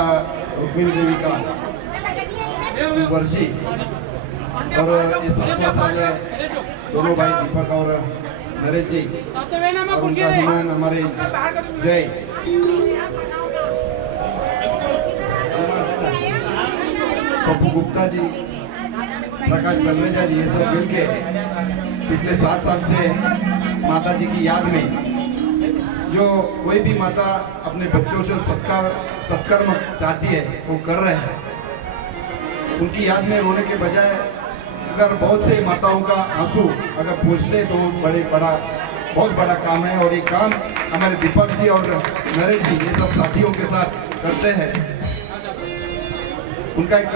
माता रुक्मिणी देवी का वर्षी और ये 7वां साल है। दोनों भाई दीपक और नरेश जी और उनका अभिमान हमारे जय पप्पू गुप्ता जी, प्रकाश तलरेजा जी, ये सब मिलके पिछले 7 साल से माता जी की याद में जो कोई भी माता अपने बच्चों से सत्कर्म चाहती है वो कर रहे हैं। उनकी याद में रोने के बजाय अगर बहुत से माताओं का आंसू अगर पूछ ले तो बहुत बड़ा काम है। और ये काम हमारे दीपक जी और नरेश जी ये सब साथियों के साथ करते हैं। उनका एक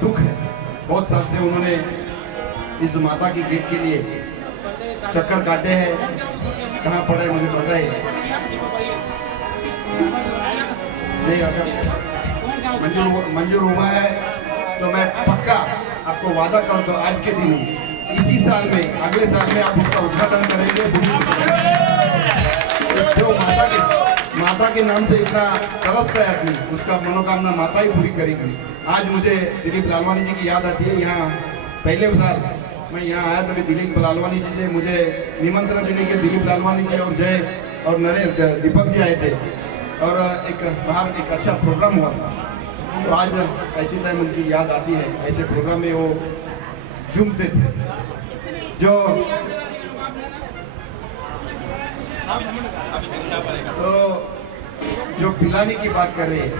दुख है, बहुत साल से उन्होंने इस माता की गेट के लिए चक्कर काटे हैं। कहाँ पड़ा है मुझे पता है नहीं। अगर मंजूर हुआ है तो मैं पक्का आपको वादा कर दो आज के दिन इसी साल में अगले साल में आप उसका उद्घाटन करेंगे। जो माता के नाम से इतना तरसता है आदमी, उसका मनोकामना माता ही पूरी करेगी। आज मुझे दिलीप लालवानी जी की याद आती है। यहाँ पहले साल मैं यहाँ आया तभी दिलीप लालवानी जी ने मुझे निमंत्रण देने के दिलीप लालवानी जी और जय और नरेश दीपक जी आए थे और एक बाहर एक अच्छा प्रोग्राम हुआ था। तो आज ऐसी टाइम उनकी याद आती है, ऐसे प्रोग्राम में वो झूमते थे। जो पिलाने की बात कर रहे हैं,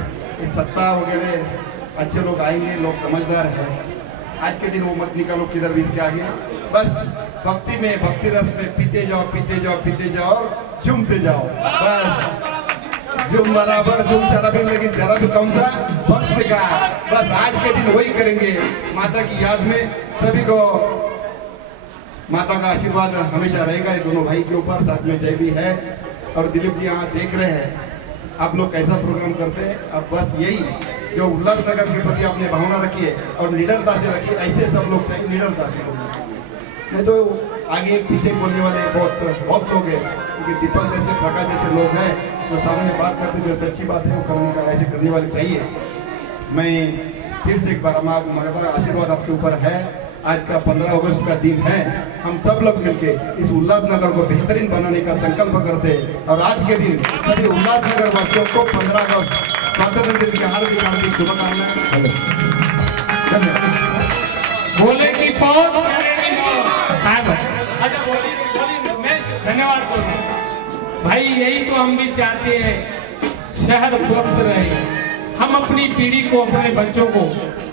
सत्ता वगैरह अच्छे लोग आएंगे, लोग समझदार हैं। आज के दिन वो मत निकालो किधर भी इसके आगे। बस भक्ति में, भक्ति रस में पीते जाओ पीते जाओ पीते जाओ, झूमते जाओ। बस झूम बराबर झूम शराबी, लेकिन शराबी कौन सा भक्त का। बस आज के दिन वही करेंगे माता की याद में। सभी को माता का आशीर्वाद हमेशा रहेगा ये दोनों भाई के ऊपर। साथ में जय भी है और दिलीप जी यहाँ देख रहे हैं आप लोग कैसा प्रोग्राम करते हैं। अब बस यही जो उल्लासनगर के प्रति आपने भावना रखी है और निडरता से रखी है, ऐसे सब लोग चाहिए निडरता से। नहीं तो आगे पीछे बोलने वाले बहुत लोग हैं, क्योंकि दीपक जैसे प्रकाश जैसे लोग हैं जो सामने बात करते जो सच्ची बात है वो करने का ऐसे करने वाले चाहिए। मैं फिर से एक बार हमारा आशीर्वाद आपके ऊपर है। आज का 15 अगस्त का दिन है, हम सब लोग मिलके इस उल्लासनगर को बेहतरीन बनाने का संकल्प करते हैं। और आज के दिन सभी उल्लासनगर वासियों को 15 अगस्त स्वतंत्रता दिन की हार्दिक शुभकामनाएं। बोले की फौज धन्यवाद भाई। यही तो हम भी चाहते हैं, शहर स्वस्थ रहे। हम अपनी पीढ़ी को, अपने बच्चों को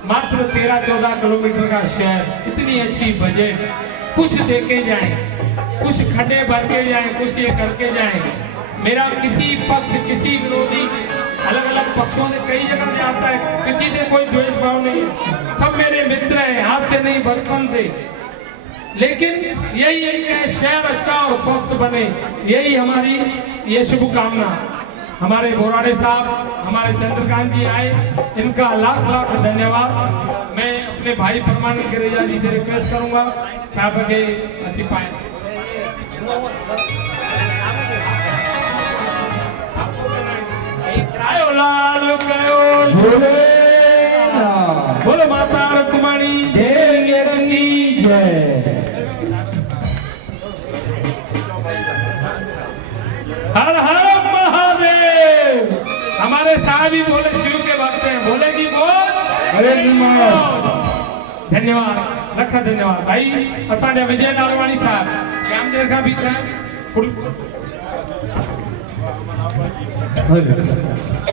मात्र 13-14 किलोमीटर का शहर, इतनी अच्छी बजट, कुछ देके जाएं, कुछ खड्डे भर के जाएं, कुछ ये करके जाएं। मेरा किसी पक्ष, किसी विरोधी, अलग अलग पक्षों से कई जगह जाता है, किसी से कोई द्वेष भाव नहीं है, सब मेरे मित्र हैं, आज से नहीं बचपन से। लेकिन यही है शहर अच्छा और स्वस्थ बने, यही हमारी ये शुभकामना। हमारे बोराड़े साहब, हमारे चंद्रकांत जी आए, इनका लाख लाख धन्यवाद। मैं अपने भाई परमानंद गिरिजा जी से रिक्वेस्ट करूंगा साहब के अच्छी पाए। बोलो माता रुक्मिणी देवी की जय। हर हर महादेव। हमारे साहब ही बोले शिव के भक्त हैं, बोले की बोल। धन्यवाद रखा, धन्यवाद भाई। असांजा विजय नालवाणी साहब रामदेव का भी था।